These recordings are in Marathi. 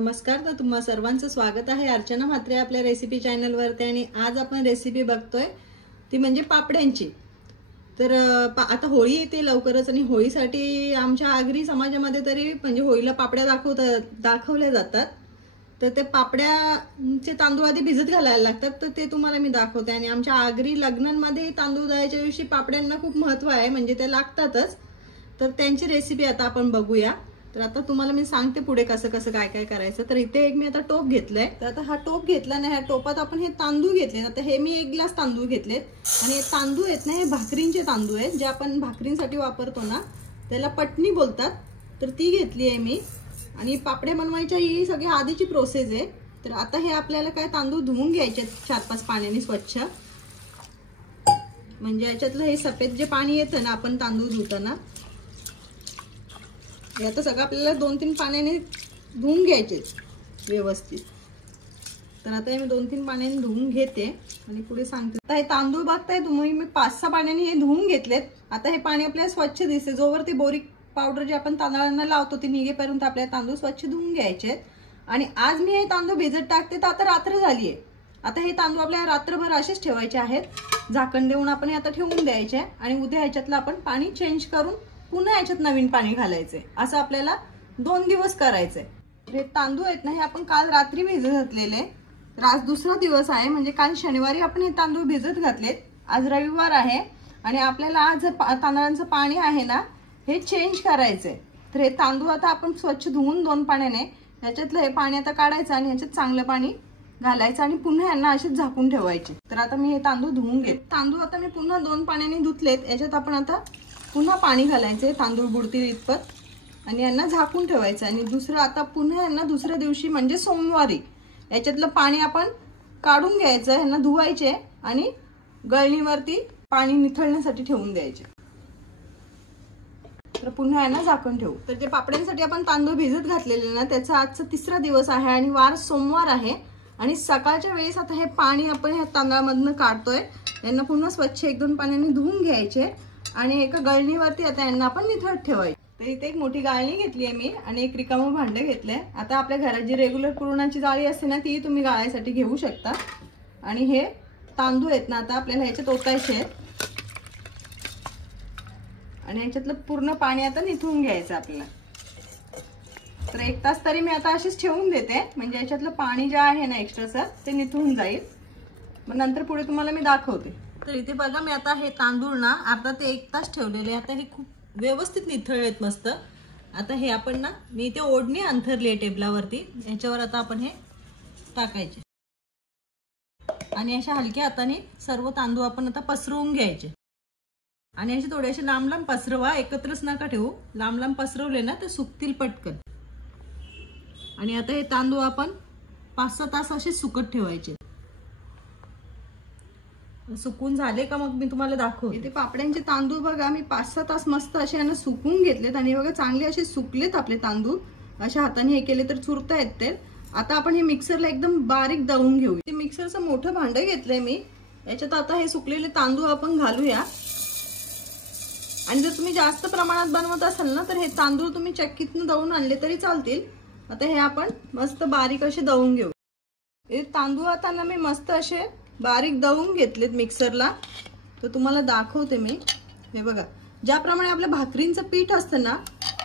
नमस्कार, तर तुम्हा सर्वांचं स्वागत आहे अर्चना म्हात्रे आपल्या रेसिपी चॅनलवरती। आणि आज आपण रेसिपी बघतोय ती म्हणजे पापड्यांची। तर आता होळी येते लवकरच आणि होळीसाठी आमच्या आगरी समाजामध्ये तरी म्हणजे होळीला पापड्या दाखवल्या जातात। तर ते पापड्याचे तांदूळ आधी भिजत घालायला लागतात, तर ते तुम्हाला मी दाखवते। आणि आमच्या आगरी लग्नांमध्ये तांदूळ दळायच्या दिवशी पापड्यांना खूप महत्त्व आहे, म्हणजे ते लागतातच। तर त्यांची रेसिपी आता आपण बघूया। तर आता तुम्हाला मी सांगते पुढे कसं कसं काय काय करायचं। तर इथे एक मी आता टोप घेतलाय, तर आता हा टोप घेतला ना, ह्या टोपात आपण हे तांदूळ घेतले। आता हे मी 1 ग्लास तांदूळ घेतलेत आणि हे तांदूळ आहेत ना, हे भाकरींचे तांदूळ आहेत, जे आपण भाकरींसाठी वापरतो ना, त्याला पटणी बोलतात। तर ती घेतली आहे मी। आणि पापड्या बनवायच्या ही सगळी आधीची प्रोसेस आहे। तर आता हे आपल्याला काय तांदूळ धुवून घ्यायचे 4-5 पाण्याने स्वच्छ, म्हणजे याच्यातलं हे सफेद जे पाणी येतं ना आपण तांदूळ धुताना, आता सगळं आपल्याला 2-3 पाण्याने धुवून घ्यायचे व्यवस्थित। तर आता मी 2-3 पाण्याने धुवून घेते आणि पुढे सांगते। आता हे तांदूळ बघताय तुम्ही, मी 5-6 पाण्याने हे धुवून घेतलेत। आता हे पाणी आपल्याला स्वच्छ दिसते, जोवर ती बोरिक पावडर जे आपण तांदळांना लावतो ती निघेपर्यंत आपल्याला तांदूळ स्वच्छ धुवून घ्यायचे। आणि आज मी हे तांदूळ भिजत टाकते, तर आता रात्र झालीये। आता हे तांदूळ आपल्याला रात्रभर असेच ठेवायचे आहेत, झाकण देऊन आपण हे आता ठेवून द्यायचे। आणि उद्या ह्याच्यातलं आपण पाणी चेंज करून पुन्हा याच्यात नवीन पाणी घालायचे। असं आपल्याला 2 दिवस करायचंय। हे तांदूळ आहेत ना, हे आपण काल रात्री भिजत घातलेले, तर आज दुसरा दिवस आहे, म्हणजे काल शनिवारी आपण हे तांदूळ भिजत घातलेत, आज रविवार आहे आणि आपल्याला आज तांदळांचं पाणी आहे ना हे चेंज करायचंय। तर हे तांदूळ आता आपण स्वच्छ धुवून 2 पाण्याने ह्याच्यातलं हे पाणी आता काढायचं आणि ह्याच्यात चांगलं पाणी घालायचं आणि पुन्हा यांना असेच झाकून ठेवायचे। तर आता मी हे तांदूळ धुवून घेते। तांदूळ आता मी पुन्हा 2 पाण्याने धुतलेत, याच्यात आपण आता पुन्हा पाणी घालायचे तांदूळ बुडतील इतपत आणि यांना झाकून ठेवायचं। आणि दुसरं आता पुन्हा यांना दुसऱ्या दिवशी म्हणजे सोमवारी याच्यातलं पाणी आपण काढून घ्यायचं, यांना धुवायचे आणि गळणीवरती पाणी निथळण्यासाठी ठेवून द्यायचे। तर पुन्हा यांना झाकण ठेवू। तर जे पापड्यांसाठी आपण तांदूळ भिजत घातलेले ना, त्याचा आजचा 3रा दिवस आहे आणि वार सोमवार आहे। आणि सकाळच्या वेळेस आता हे पाणी आपण ह्या तांदळामधनं काढतोय, यांना पुन्हा स्वच्छ 1-2 पाण्याने धुवून घ्यायचे आणि एका गळणीवरती आता यांना आपण निथळत ठेवायचे। तर इथे एक मोठी गाळणी घेतली आहे मी आणि एक रिकामं भांडं घेतलंय। आता आपल्या घरात जी रेग्युलर पुरणाची जाळी असते ना, ती तुम्ही गाळायसाठी घेऊ शकता। आणि हे तांदूळ आहेत ना, आता आपल्याला ह्याच्यात ओतायचे आहेत आणि ह्याच्यातलं पूर्ण पाणी आता निथळून घ्यायचं आपल्याला। तर 1 तास तरी मी आता अशीच ठेवून देते, म्हणजे याच्यातलं पाणी जे आहे ना एक्स्ट्राचं ते निथळून जाईल। मग नंतर पुढे तुम्हाला मी दाखवते। तर इथे बघा, मी आता हे तांदूळ ना अर्धा ते 1 तास ठेवलेले, आता हे खूप व्यवस्थित निथळलेत मस्त। आता हे आपण ना, मी इथे ओढणी अंथरली आहे टेबलावरती, याच्यावर आता आपण हे टाकायचे आणि अशा हलक्या हाताने सर्व तांदूळ आपण आता पसरवून घ्यायचे। आणि असे थोडेसे लांब लांब पसरवा, एकत्रच नका ठेवू, लांब लांब पसरवले ना ते सुकतील पटकन। आणि आता हे तांदूळ आपण 5-6 तास असे सुकत ठेवायचे। सुकून झाले का मग मी तुम्हाला दाखवते। इथे पापड्यांचे तांदूळ बघा, मी 5-6 तास मस्त असे यांना सुकून घेतलेत आणि बघा चांगले असे सुकलेत आपले तांदूळ। अशा हाताने हे केले तर चुरतायत ते। आता आपण हे मिक्सरला एकदम बारीक दळून घेऊ। ते मिक्सरचं मोठं भांडं घेतलंय मी, याच्यात आता हे सुकलेले तांदूळ आपण घालूया। आणि जर तुम्ही जास्त प्रमाणात बनवत असाल ना, तर हे तांदूळ तुम्ही चक्कीतून दळून आणले तरी चालतील। आता हे आपण मस्त बारीक असे दळून घेऊ। हे तांदूळ आता ना मी मस्त असे बारीक दळून घेतलेत मिक्सरला। तर तुम्हाला दाखवते मी, हे बघा ज्याप्रमाणे आपल्या भाकरींचं पीठ असतं ना,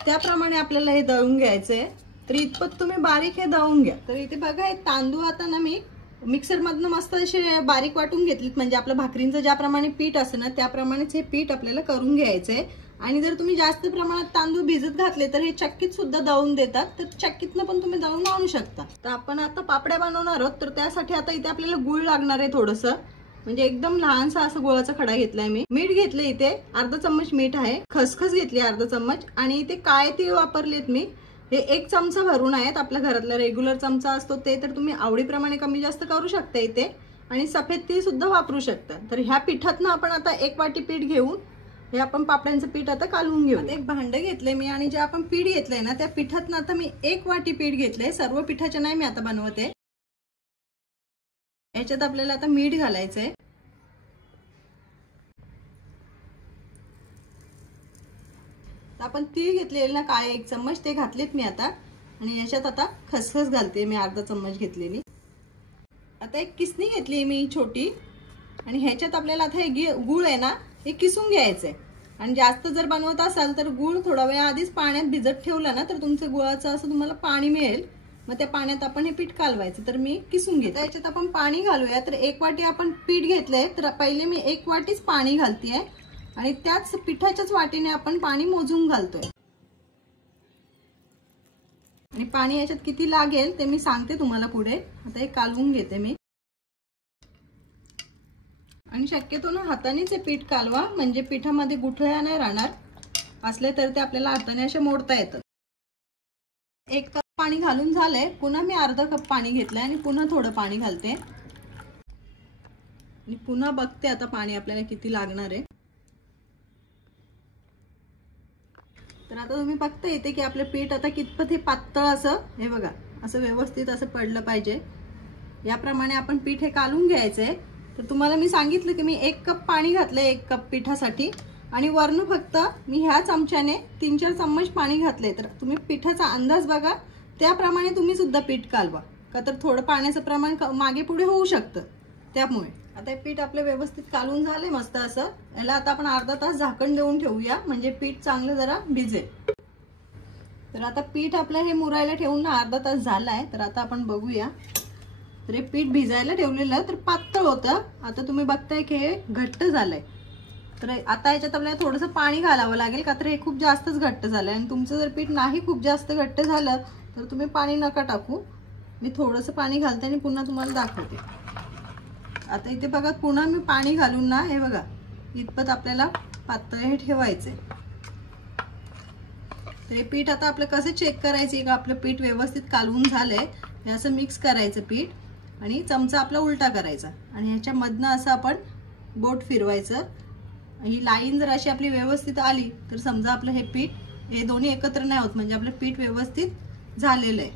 त्याप्रमाणे आपल्याला हे दळून घ्यायचंय। तर इतपत तुम्ही बारीक हे दळून घ्या। तर इथे बघा, हे तांदूळ आता ना मी मिक्सर मधनं मस्त असे बारीक वाटून घेतलीत, म्हणजे आपलं भाकरींचं ज्याप्रमाणे पीठ असतं ना त्याप्रमाणेच हे पीठ आपल्याला करून घ्यायचंय। आणि जर तुम्ही जास्त प्रमाणात तांदूळ भिजत घातले तर हे चक्कीत सुद्धा दळून देतात, तर चक्कीतनं पण तुम्ही दळून आणू शकता। तर आपण आता पापड्या बनवणार आहोत, तर त्यासाठी आता इथे आपल्याला गुळ लागणार आहे थोडंसं, म्हणजे एकदम लहानसा असं गुळाचा खडा घेतलाय मी। मीठ घेतलंय इथे अर्धा चम्मच मीठ आहे, खसखस घेतली अर्धा चम्मच आणि इथे काळे तीळ वापरलेत मी, हे 1 चमचा भरून आहेत। आपल्या घरातला रेग्युलर चमचा असतो ते, तर तुम्ही आवडीप्रमाणे कमी जास्त करू शकता इथे। आणि सफेद तीळ सुद्धा वापरू शकता। तर ह्या पिठातनं आपण आता 1 वाटी पीठ घेऊन हे आपण पापड्यांचं पीठ आता कालवून घेऊ। एक भांडं घेतलंय मी आणि जे आपण पीठ घेतलंय ना, त्या पिठातनं आता मी 1 वाटी पीठ घेतलंय। सर्व पिठाचे नाही मी आता बनवते। याच्यात आपल्याला आता मीठ घालायचंय, आपण तीळ घेतलेले ना काळे 1 चम्मच ते घातलेत मी आता। आणि याच्यात आता खसखस घालते मी, अर्धा चम्मच घेतलेली. आता एक किसणी घेतली मी छोटी, आणि ह्याच्यात आपल्याला आता हे गूळ आहे ना हे किसून घ्यायचंय. आणि जास्त जर बनवत असाल तर गूळ थोडा वेळ आधीच पाण्यात भिजत ठेवला ना तर तुमचं गुळाचं असं तुम्हाला पाणी मिळेल. मग त्या पाण्यात आपण हे पीठ कालवायचं. तर मी किसून घेते. याच्यात आपण पाणी घालूया. तर 1 वाटी आपण पीठ घेतलंय, तर पहिले मी 1 वाटीच पाणी घालतेय आणि त्याच पिठाच्याच वाटीने आपण पाणी मोजून घालतोय. आणि पाणी याच्यात किती लागेल ते मी सांगते तुम्हाला पुढे. आता हे कालवून घेते मी. आणि शक्यतो ना हातानेच हे पीठ कालवा, म्हणजे पिठामध्ये गुठळ्या नाही राहणार. असले तर ते आपल्याला हाताने असे मोडता येतात. 1 कप पाणी घालून झालंय. पुन्हा मी अर्धा कप पाणी घेतलंय आणि पुन्हा थोडं पाणी घालते. आणि पुन्हा बघते आता पाणी आपल्याला किती लागणार आहे. तर आता तुम्ही बघता येते की आपलं पीठ आता कितपत हे पातळ असं, हे बघा असं व्यवस्थित असं पडलं पाहिजे. याप्रमाणे आपण पीठ हे कालून घ्यायचंय. तर तुम्हाला मी सांगितलं की मी 1 कप पाणी घातलंय 1 कप पिठासाठी, आणि वरनं फक्त मी ह्या चमच्याने 3-4 चम्मच पाणी घातले. तर तुम्ही पिठाचा अंदाज बघा, त्याप्रमाणे तुम्ही सुद्धा पीठ कालवा. का तर थोडं पाण्याचं प्रमाण मागे पुढे होऊ शकतं. त्यामुळे आता हे पीठ आपलं व्यवस्थित कालून झाले मस्त असं. याला आता आपण अर्धा तास झाकण देऊन ठेवूया, म्हणजे पीठ चांगलं जरा भिजेल. तर आता पीठ आपलं हे मुरायला ठेवून ना अर्धा तास झालाय. तर आता आपण बघूया. तर हे पीठ भिजायला ठेवलेलं तर पातळ होतं. आता तुम्ही बघताय की हे घट्ट झालंय. तर आता याच्यात आपल्याला थोडंसं पाणी घालावं लागेल, का तर हे खूप जास्तच घट्ट झालंय. आणि तुमचं जर पीठ नाही खूप जास्त घट्ट झालं तर तुम्ही पाणी नका टाकू. मी थोडंसं पाणी घालते आणि पुन्हा तुम्हाला दाखवते. आता इथे बघा पुन्हा मी पाणी घालून ना हे बघा इतपत आपल्याला पातळ हे ठेवायचंय. तर हे पीठ आता आपलं कसं चेक करायचं का आपलं पीठ व्यवस्थित कालवून झालंय. हे असं मिक्स करायचं पीठ, आणि चमचा आपला उलटा करायचा, आणि ह्याच्या मधनं असं आपण बोट फिरवायचं. ही लाईन जर अशी आपली व्यवस्थित आली तर समजा आपलं हे पीठ हे दोन्ही एकत्र नाही होत, म्हणजे आपलं पीठ व्यवस्थित झालेलं आहे.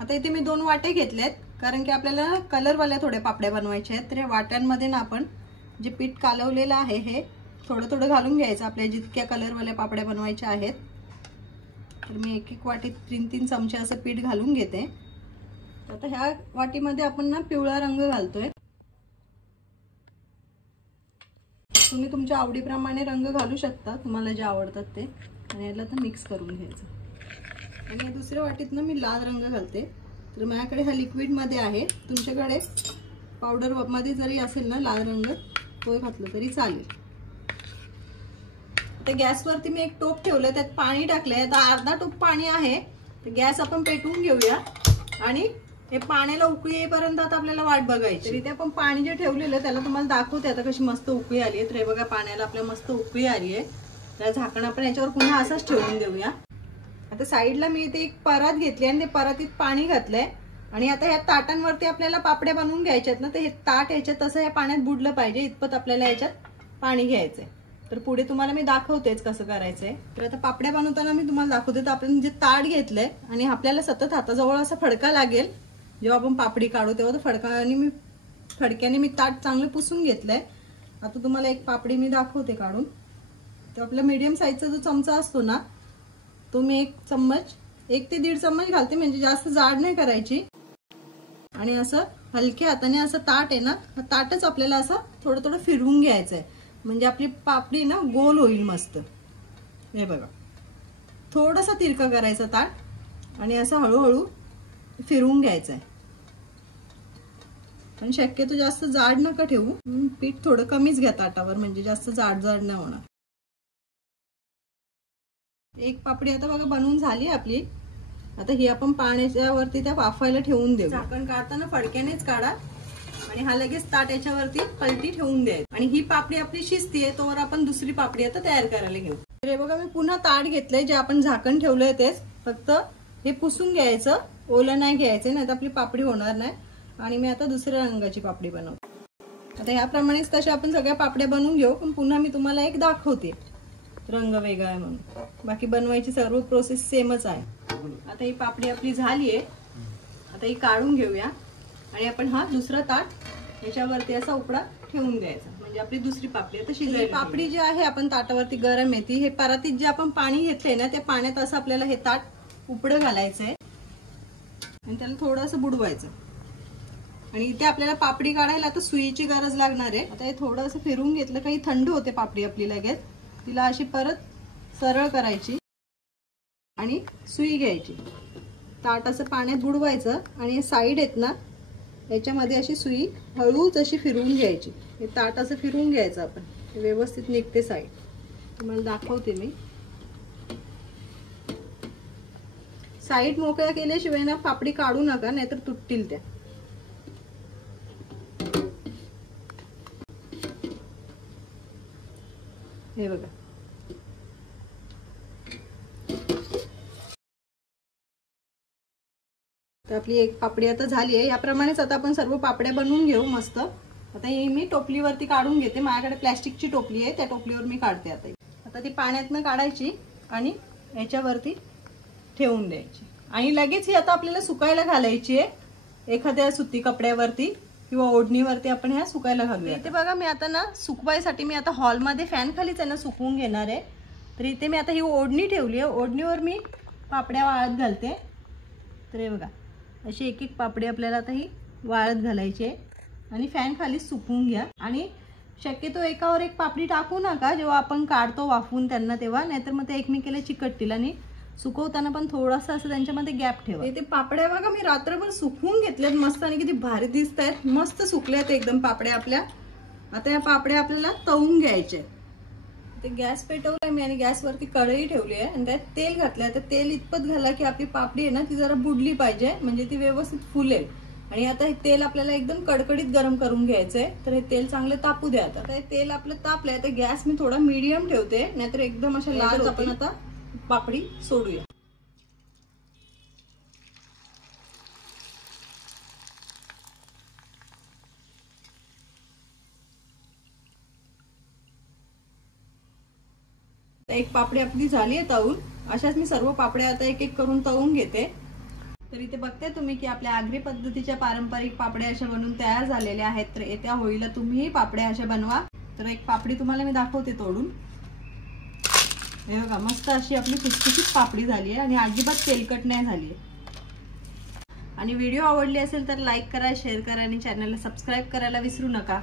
आता इथे मी 2 वाटे घेतलेत, कारण की आपल्याला कलरवाल्या थोड्या पापड्या बनवायच्या आहेत. तर या वाट्यांमध्ये ना आपण जे पीठ कालवलेलं आहे हे थोडं थोडं घालून घ्यायचं. आपल्या जितक्या कलरवाल्या पापड्या बनवायच्या आहेत. तर मी 1-1 वाटीत 3-3 चमचे असं पीठ घालून घेते. आता ह्या वाटीमध्ये आपण ना पिवळा रंग घालतोय. तुम्ही तुमच्या आवडीप्रमाणे रंग घालू शकता, तुम्हाला जे आवडतात ते. आणि याला तर मिक्स करून घ्यायचं. आणि दुसऱ्या वाटीत ना मी लाल रंग घालते. तर माझ्याकडे हा लिक्विड मध्ये आहे. तुमच्याकडे पावडर मध्ये जरी असेल ना लाल रंग, तो घातला तरी चालेल. तर गॅसवरती मी 1 टोप ठेवलं, त्यात पाणी टाकलंय. आता अर्धा टोप पाणी आहे. तर गॅस आपण पेटवून घेऊया, आणि हे पाण्याला उकळी येईपर्यंत आता आपल्याला वाट बघायची. तरी ते आपण पाणी जे ठेवलेलं त्याला तुम्हाला दाखवते आता कशी मस्त उकळी आली आहे. तर हे बघा पाण्याला आपल्या मस्त उकळी आली आहे. तर झाकण आपण याच्यावर पुन्हा असंच ठेवून देऊया. आता साईडला मी इथे एक परात घेतली आणि ते परातीत पाणी घातलंय. आणि आता ह्या ताटांवरती आपल्याला पापड्या बनवून घ्यायच्यात ना, तर हे ताट याच्यात तसं या पाण्यात बुडलं पाहिजे इतपत आपल्याला याच्यात पाणी घ्यायचंय. तर पुढे तुम्हाला मी दाखवतेच कसं करायचंय. तर आता पापड्या बनवताना मी तुम्हाला दाखवते. तर आपण जे ताट घेतलंय आणि आपल्याला सतत हाताजवळ असा फडका लागेल जेव्हा आपण पापडी काढू, तेव्हा तो फडक्याने मी ताट चांगलं पुसून घेतलंय. आता तुम्हाला एक पापडी मी दाखवते काढून. तर आपला मीडियम साईजचा जो चमचा असतो ना, तो मी 1 चम्मच 1 ते 1.5 चम्मच घालते, म्हणजे जास्त जाड नाही करायची. आणि असं हलक्या हाताने असं ताट आहे ना, ताटच आपल्याला असं थोडं थोडं फिरवून घ्यायचंय, म्हणजे आपली पापडी ना गोल होईल मस्त. हे बघा थोडंसं तिरकं करायचं ताट, आणि असं हळूहळू फिरवून घ्यायचंय. पण शक्यतो जास्त जाड नका ठेवू. पीठ थोडं कमीच घ्या ताटावर, म्हणजे जास्त जाड नाही होणार. एक पापडी आता बघा बनवून झाली आपली. आता ही आपण पाण्याच्या वरती त्या वाफायला ठेवून देऊ. झाकण काढताना फडक्यानेच काढा, आणि हा लगेच ताट याच्यावरती पलटी ठेवून द्यायची. आणि ही पापडी आपली शिजतीये तोवर आपण दुसरी पापडी आता तयार करायला घेऊ. तर हे बघा मी पुन्हा ताट घेतलंय, जे आपण झाकण ठेवलंय तेच, फक्त हे पुसून घ्यायचं, ओलं नाही घ्यायचं, नाही तर आपली पापडी होणार नाही. आणि मी आता दुसऱ्या रंगाची पापडी बनवते. आता याप्रमाणेच तशा आपण सगळ्या पापड्या बनवून घेऊ, पण पुन्हा मी तुम्हाला एक दाखवते रंग वेगळा आहे म्हणून. बाकी बनवायची सर्व प्रोसेस सेमच आहे. आता ही पापडी आपली झालीये. आता ही काढून घेऊया, आणि आपण हा दुसरा ताट याच्यावरती असा उपडा ठेवून द्यायचा, म्हणजे आपली दुसरी पापडी आता शिजायला. पापडी जी आहे आपण ताटावरती गरम येते, हे परातीत जे आपण पाणी घेतलंय ना, त्या पाण्यात असं आपल्याला हे ताट उपडं घालायचंय. आणि त्याला थोडंसं बुडवायचं। आणि इथे आपल्याला पापडी काढायला आता सुईची गरज लागणार आहे। आता हे थोडंसं फिरून घेतलं काही थंड होते पापडी आपली लगेच। तिला अशी परत सरळ करायची आणि सुई घ्यायची, ताट असं पाण्यात बुडवायचं आणि साईड आहेत ना याच्यामध्ये अशी सुई हळूच अशी फिरवून घ्यायची। हे ताट असं फिरवून घ्यायचं आपण, व्यवस्थित निघते साईड। तुम्हाला दाखवते मी। साईड मोकळ्या केल्याशिवाय ना पापडी काढू नका, नाहीतर तुटतील त्या। हे बघा, तर आपली एक पापडी आता झाली आहे। याप्रमाणेच आता आपण सर्व पापड्या बनवून घेऊ मस्त। आता ही मी टोपलीवरती काढून घेते, माझ्याकडे प्लास्टिकची टोपली आहे, त्या टोपलीवर मी काढते। आता ती पाण्यातनं काढायची आणि याच्यावरती ठेवून द्यायची आणि लगेच ही आता आपल्याला सुकायला घालायची आहे। एखाद्या सुती कपड्यावरती किंवा ओढणीवरती आपण ह्या सुकायला घालूया। इथे बघा मी आता ना सुकवायसाठी मी आता हॉलमध्ये फॅन खालीच आहे ना सुकवून घेणार आहे। तर इथे मी आता ही ओढणी ठेवली आहे, ओढणीवर मी पापड्या वाळत घालते। तर हे बघा अशी एक एक पापडी आपल्याला आता ही वाळत घालायची आहे आणि फॅन खाली सुकवून घ्या। आणि शक्यतो एकावर एक पापडी टाकू नका जेव्हा आपण काढतो वाफवून त्यांना तेव्हा, नाहीतर मग ते एकमेकाला चिकटतील। आणि सुकवताना पण थोडासा असं त्यांच्यामध्ये गॅप ठेवा। इथे पापड्या बघा मी रात्रभर सुकवून घेतल्यात मस्त आणि किती भारी दिसत आहेत, मस्त सुकल्यात एकदम पापड्या आपल्या। आता या पापड्या आपल्याला तळून घ्यायच्या। ते गॅस पेटवलाय मी आणि गॅसवरती कढई ठेवली आहे आणि त्यात तेल घातलंय। तर तेल इतपत घाला की आपली पापडी आहे ना ती जरा बुडली पाहिजे, म्हणजे ती व्यवस्थित फुलेल। आणि आता हे तेल आपल्याला एकदम कडकडीत गरम करून घ्यायचंय। तर हे तेल चांगलं तापू द्या। आता हे तेल आपलं तापलंय, तर गॅस मी थोडा मीडियम ठेवते, नाहीतर एकदम अशा लाल। आपण आता पापडी सोडूया। एक पापडी आपली झाली आहे तळून। अशाच मी सर्व पापड्या आता एक एक करून तळून घेते। तर इथे बघते तुम्ही की आपल्या आगरी पद्धतीच्या पारंपरिक पापड्या अशा बनवून तयार झालेल्या आहेत। तर येत्या होळीला तुम्ही पापड्या अशा बनवा। तर एक पापडी तुम्हाला मी दाखवते तोडून। हे बघा मस्त अशी आपली खुसखुशीत पापडी झाली आहे आणि अजिबात तेलकट नाही झाली आहे। आणि व्हिडिओ आवडली असेल तर लाईक करा, शेअर करा आणि चॅनलला सबस्क्राईब करायला विसरू नका।